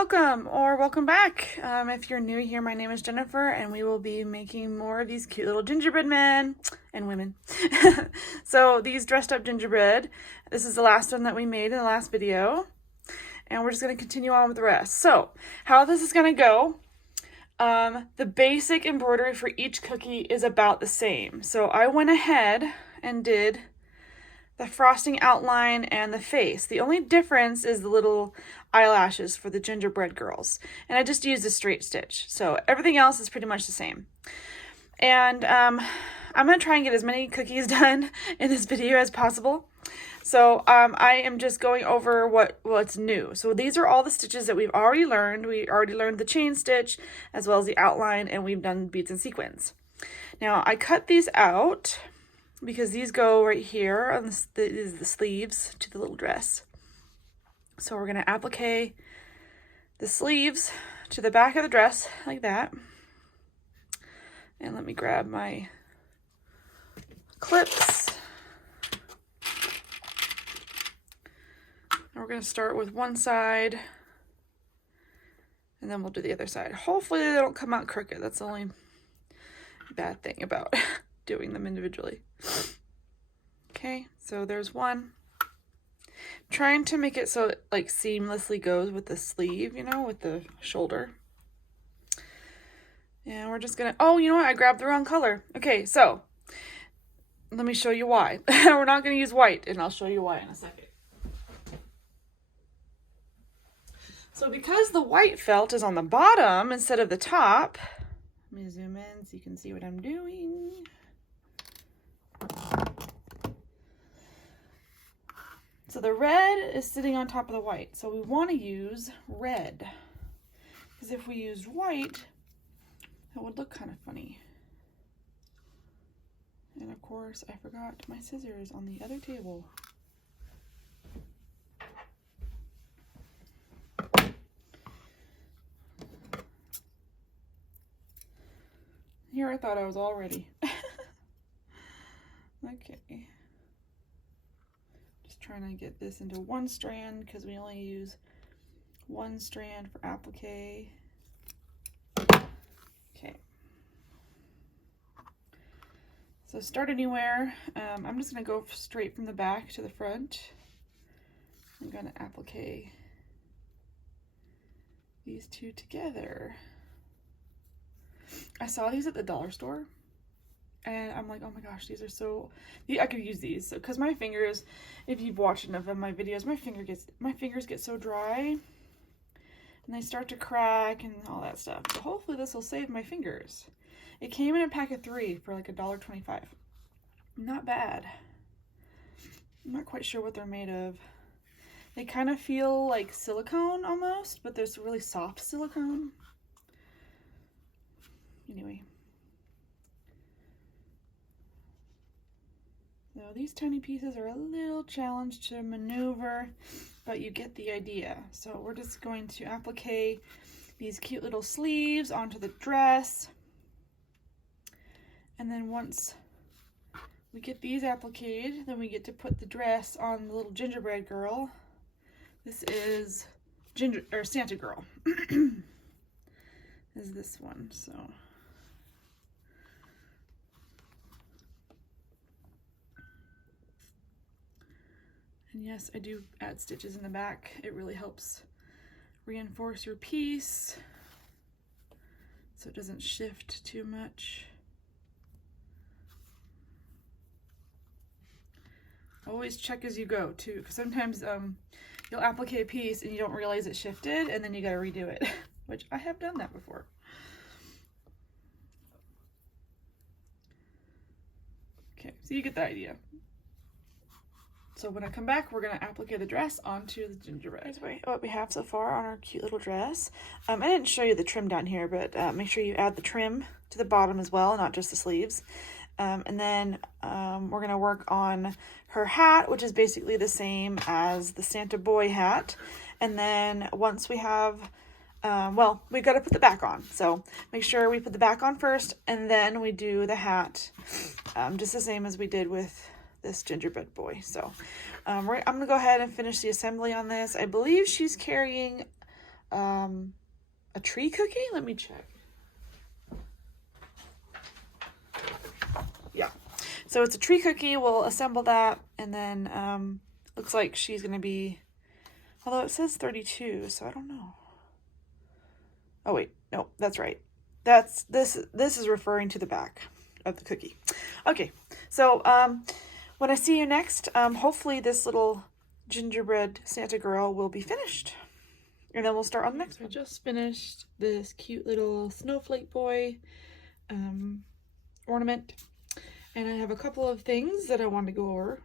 Welcome or welcome back. If you're new here, my name is Jennifer and we will be making more of these cute little gingerbread men and women. So these dressed up gingerbread, this is the last one that we made in the last video and we're just going to continue on with the rest. So how this is going to go, the basic embroidery for each cookie is about the same. So I went ahead and did the frosting outline and the face. The only difference is the little eyelashes for the gingerbread girls. And I just used a straight stitch. So everything else is pretty much the same. And I'm going to try and get as many cookies done in this video as possible. So I am just going over what's new. So these are all the stitches that we've already learned. We already learned the chain stitch as well as the outline, and we've done beads and sequins. Now I cut these out because these go right here on the sleeves to the little dress. So we're going to applique the sleeves to the back of the dress like that. And let me grab my clips. And we're going to start with one side and then we'll do the other side. Hopefully they don't come out crooked. That's the only bad thing about doing them individually. Okay, so there's one. I'm trying to make it so it like seamlessly goes with the sleeve, you know, with the shoulder. And we're just gonna, oh, you know what? I grabbed the wrong color. Okay, so let me show you why. We're not gonna use white, and I'll show you why in a second. So because the white felt is on the bottom instead of the top, let me zoom in so you can see what I'm doing. So the red is sitting on top of the white. So we want to use red. Because if we used white, that would look kind of funny. And of course, I forgot my scissors on the other table. Here I thought I was all ready. Okay. Trying to get this into one strand because we only use one strand for applique. Okay. So start anywhere. I'm just going to go straight from the back to the front. I'm going to applique these two together. I saw these at the dollar store. And I'm like, oh my gosh, these are so, I could use these. Because my fingers, if you've watched enough of my videos, my fingers get so dry. And they start to crack and all that stuff. So hopefully this will save my fingers. It came in a pack of 3 for like $1.25. Not bad. I'm not quite sure what they're made of. They kind of feel like silicone almost, but there's really soft silicone. Anyway. So these tiny pieces are a little challenge to maneuver, but you get the idea. So we're just going to applique these cute little sleeves onto the dress. And then once we get these appliqued, then we get to put the dress on the little gingerbread girl. This is Santa girl. Is this one, so. And yes, I do add stitches in the back. It really helps reinforce your piece so it doesn't shift too much. Always check as you go too, because sometimes you'll applique a piece and you don't realize it shifted and then you got to redo it, which I have done that before. Okay, so you get the idea. So when I come back, we're going to applique the dress onto the gingerbread. Here's what we have so far on our cute little dress. I didn't show you the trim down here, but make sure you add the trim to the bottom as well, not just the sleeves. And then we're going to work on her hat, which is basically the same as the Santa boy hat. And then once we have, well, we've got to put the back on. So make sure we put the back on first, and then we do the hat, just the same as we did with this gingerbread boy. So I'm gonna go ahead and finish the assembly on this. I believe she's carrying a tree cookie. Let me check. Yeah, so it's a tree cookie. We'll assemble that, and then looks like she's gonna be, although it says 32, so I don't know. Oh wait, no, that's right. That's this is referring to the back of the cookie. Okay, so when I see you next, hopefully this little gingerbread Santa girl will be finished, and then we'll start on the next one. I just finished this cute little snowflake boy ornament, and I have a couple of things that I want to go over.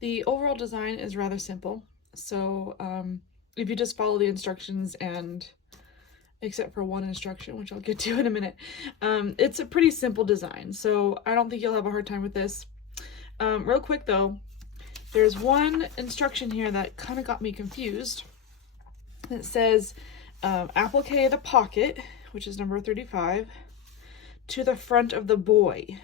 The overall design is rather simple, so if you just follow the instructions, and except for one instruction, which I'll get to in a minute, it's a pretty simple design, so I don't think you'll have a hard time with this. Real quick though, there's one instruction here that kind of got me confused. It says applique the pocket, which is number 35, to the front of the boy,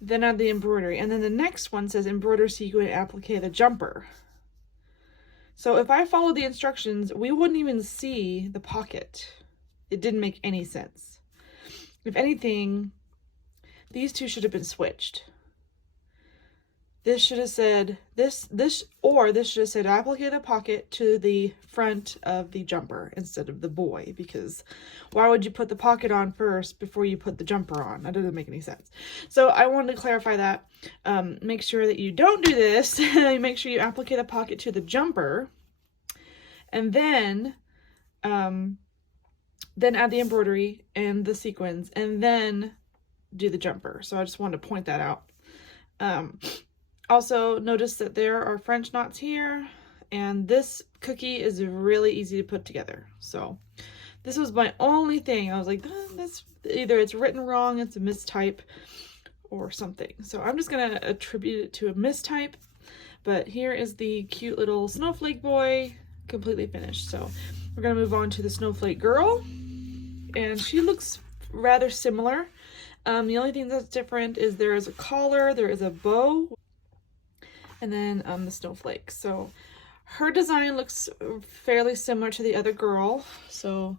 then add the embroidery, and then the next one says embroider sequin applique the jumper. So if I followed the instructions, we wouldn't even see the pocket. It didn't make any sense. If anything, these two should have been switched. This should have said this should have said applique the pocket to the front of the jumper instead of the boy, because why would you put the pocket on first before you put the jumper on? That doesn't make any sense. So I wanted to clarify that. Make sure that you don't do this. Make sure you applique the pocket to the jumper, and then add the embroidery and the sequins, and then do the jumper. So I just wanted to point that out. Also, notice that there are French knots here, and this cookie is really easy to put together. So this was my only thing. I was like, this either it's written wrong, it's a mistype, or something. So I'm just gonna attribute it to a mistype. But here is the cute little snowflake boy, completely finished. So we're gonna move on to the snowflake girl, and she looks rather similar. The only thing that's different is there is a collar, there is a bow, and then the snowflake. So her design looks fairly similar to the other girl. So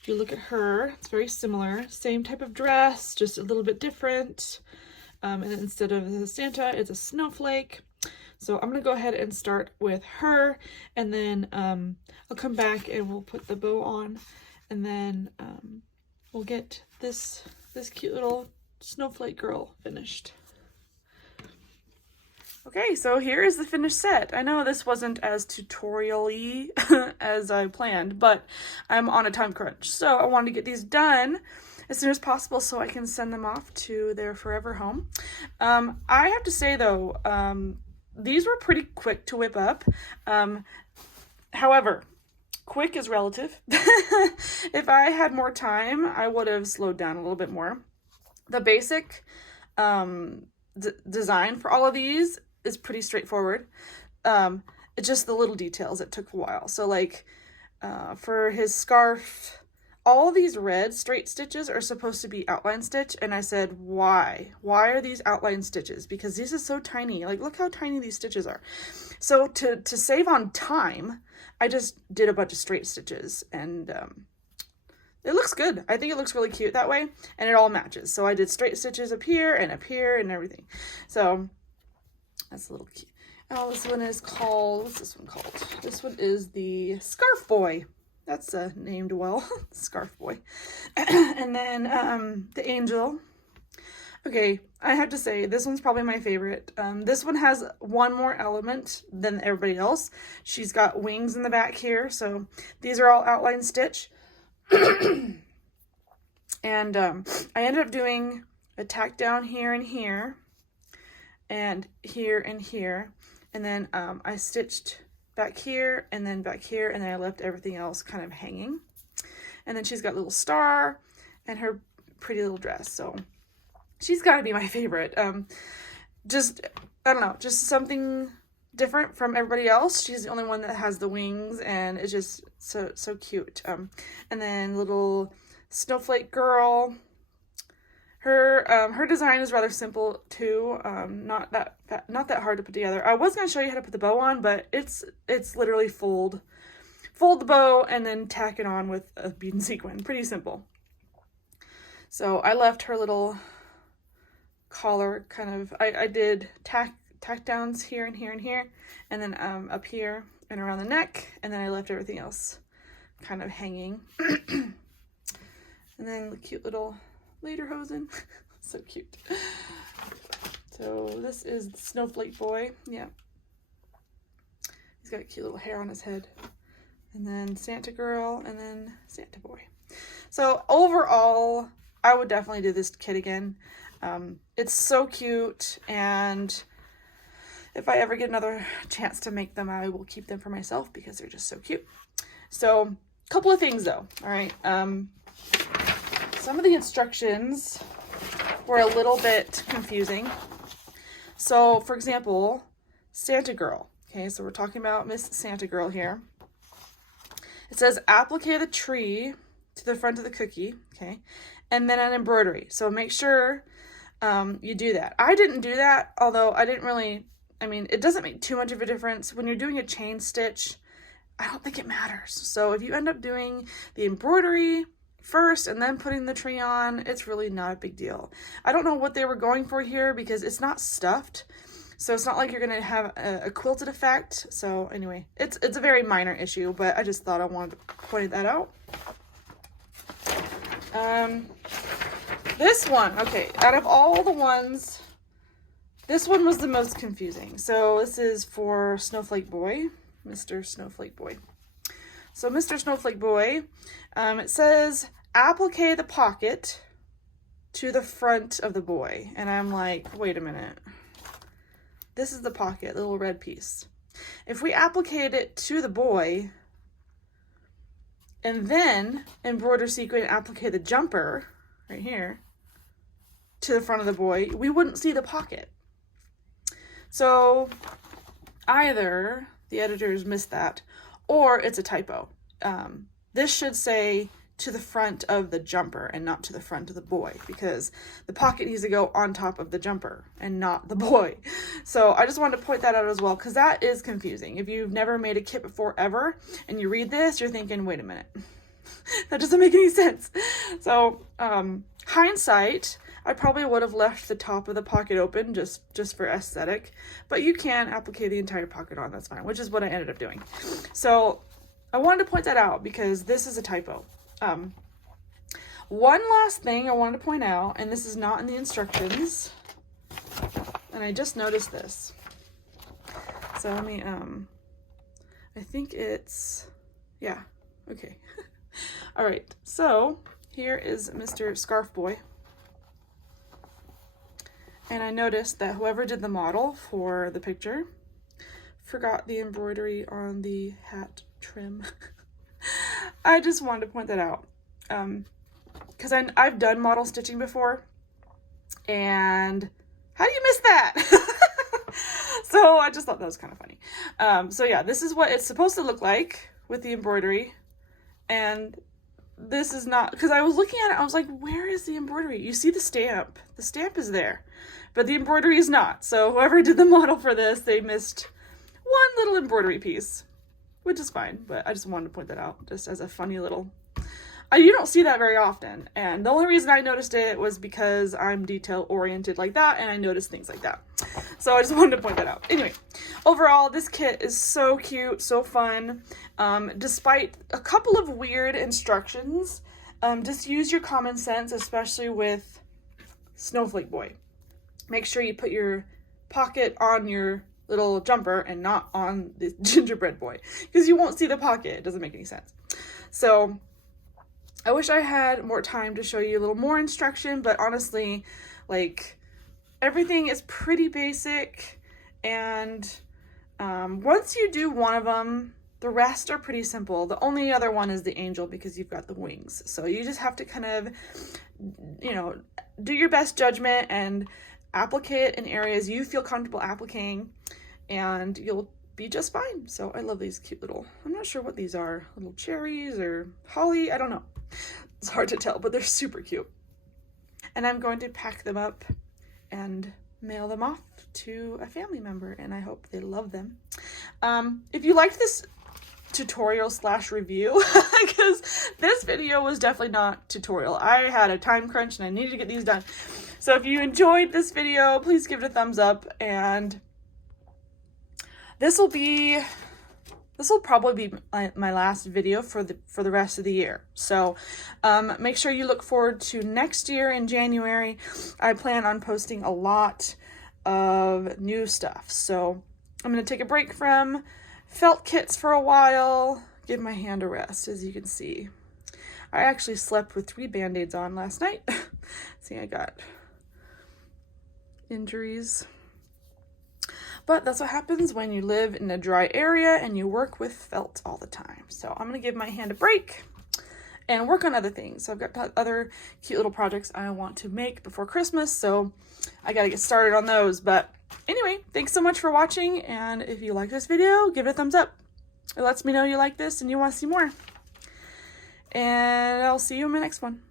if you look at her, it's very similar. Same type of dress, just a little bit different. And instead of the Santa, it's a snowflake. So I'm gonna go ahead and start with her, and then I'll come back and we'll put the bow on, and then we'll get this cute little snowflake girl finished. Okay, so here is the finished set. I know this wasn't as tutorial-y as I planned, but I'm on a time crunch. So I wanted to get these done as soon as possible so I can send them off to their forever home. I have to say though, these were pretty quick to whip up. However, quick is relative. If I had more time, I would have slowed down a little bit more. The basic design for all of these is pretty straightforward. It's just the little details that took a while. So like for his scarf, all these red straight stitches are supposed to be outline stitch, and I said, why are these outline stitches? Because this is so tiny. Like, look how tiny these stitches are. So to save on time, I just did a bunch of straight stitches, and it looks good. I think it looks really cute that way, and it all matches. So I did straight stitches up here and everything. So that's a little cute. Oh, this one is called, what's this one called? This one is the Scarf Boy. That's named well, Scarf Boy. And then the angel. Okay, I have to say, this one's probably my favorite. This one has one more element than everybody else. She's got wings in the back here, so these are all outline stitch. And I ended up doing a tack down here and here, and here and here, and then I stitched back here and then back here, and then I left everything else kind of hanging. And then she's got a little star and her pretty little dress, so she's got to be my favorite. Just, I don't know, just something different from everybody else. She's the only one that has the wings, and it's just so cute. And then little snowflake girl. Her design is rather simple too. Not that hard to put together. I was gonna show you how to put the bow on, but it's literally fold fold the bow and then tack it on with a bead and sequin. Pretty simple. So I left her little collar kind of, I did tack downs here and here and here, and then up here and around the neck, and then I left everything else kind of hanging. And then the cute little lederhosen. So cute. So this is Snowflake Boy. Yeah. He's got a cute little hair on his head. And then Santa Girl, and then Santa Boy. So overall, I would definitely do this kit again. It's so cute, and if I ever get another chance to make them, I will keep them for myself because they're just so cute. So, a couple of things though, all right? Some of the instructions were a little bit confusing. So, for example, Santa Girl. Okay, so we're talking about Miss Santa Girl here. It says, applique the tree to the front of the cookie, okay, and then an embroidery. So make sure you do that. I didn't do that, although I didn't really, I mean, it doesn't make too much of a difference. When you're doing a chain stitch, I don't think it matters. So if you end up doing the embroidery first and then putting the tree on, it's really not a big deal. I don't know what they were going for here because it's not stuffed. So it's not like you're going to have a quilted effect. So anyway, it's a very minor issue, but I just thought I wanted to point that out. This one, okay, out of all the ones, this one was the most confusing. So this is for Snowflake Boy, Mr. Snowflake Boy. So Mr. Snowflake Boy, it says, applique the pocket to the front of the boy. And I'm like, wait a minute. This is the pocket, little red piece. If we appliqued it to the boy, and then embroider sequin and applique the jumper, right here, to the front of the boy, we wouldn't see the pocket. So either the editors missed that, or it's a typo. This should say to the front of the jumper and not to the front of the boy, because the pocket needs to go on top of the jumper and not the boy. So I just wanted to point that out as well, because that is confusing. If you've never made a kit before ever and you read this, you're thinking, wait a minute, that doesn't make any sense. So hindsight, I probably would have left the top of the pocket open just for aesthetic, but you can applique the entire pocket on, that's fine, which is what I ended up doing. So I wanted to point that out because this is a typo. One last thing I wanted to point out, and this is not in the instructions, and I just noticed this. So let me, I think it's, yeah, okay. All right, so here is Mr. Scarf Boy. And I noticed that whoever did the model for the picture forgot the embroidery on the hat trim. I just wanted to point that out. Because I've done model stitching before. And how do you miss that? So I just thought that was kind of funny. So yeah, this is what it's supposed to look like with the embroidery. And this is not, because I was looking at it, I was like, where is the embroidery? You see the stamp. The stamp is there, but the embroidery is not. So whoever did the model for this, they missed one little embroidery piece, which is fine, but I just wanted to point that out just as a funny little, you don't see that very often. And the only reason I noticed it was because I'm detail oriented like that, and I noticed things like that. So I just wanted to point that out. Anyway, overall, this kit is so cute, so fun. Despite a couple of weird instructions, just use your common sense, especially with Snowflake Boy. Make sure you put your pocket on your little jumper and not on the Gingerbread Boy, because you won't see the pocket. It doesn't make any sense. So I wish I had more time to show you a little more instruction, but honestly, like, everything is pretty basic, and once you do one of them, the rest are pretty simple. The only other one is the angel, because you've got the wings. So you just have to kind of, you know, do your best judgment and applique it in areas you feel comfortable appliquing, and you'll be just fine. So I love these cute little, I'm not sure what these are, little cherries or holly, I don't know. It's hard to tell, but they're super cute. And I'm going to pack them up and mail them off to a family member, and I hope they love them. If you liked this tutorial slash review because this video was definitely not tutorial. I had a time crunch and I needed to get these done. So if you enjoyed this video, please give it a thumbs up, and this will probably be my last video for the rest of the year. So make sure you look forward to next year in January. I plan on posting a lot of new stuff. So I'm going to take a break from felt kits for a while, give my hand a rest. As you can see, I actually slept with 3 band-aids on last night. See, I got injuries. But that's what happens when you live in a dry area and you work with felt all the time. So I'm going to give my hand a break and work on other things. So I've got other cute little projects I want to make before Christmas, so I got to get started on those. But anyway, thanks so much for watching, and if you like this video, give it a thumbs up. It lets me know you like this and you want to see more. And I'll see you in my next one.